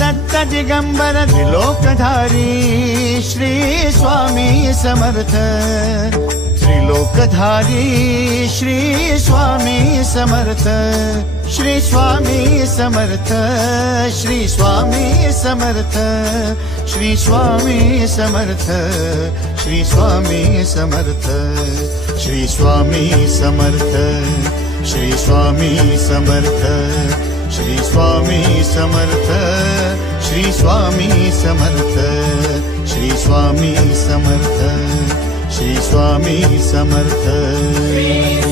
Datta Digambar त्रिलोकधारी Shri Swami Samarth त्रिलोकधारी Shri Swami Samarth Shri Swami Samarth Shri Swami Samarth Shri Swami Samarth Shri Swami Samarth Shri Swami Samarth Shri Swami Samarth Shri Swami Samarth Shri Swami Samarth Shri Swami Samarth Shri Swami Samarth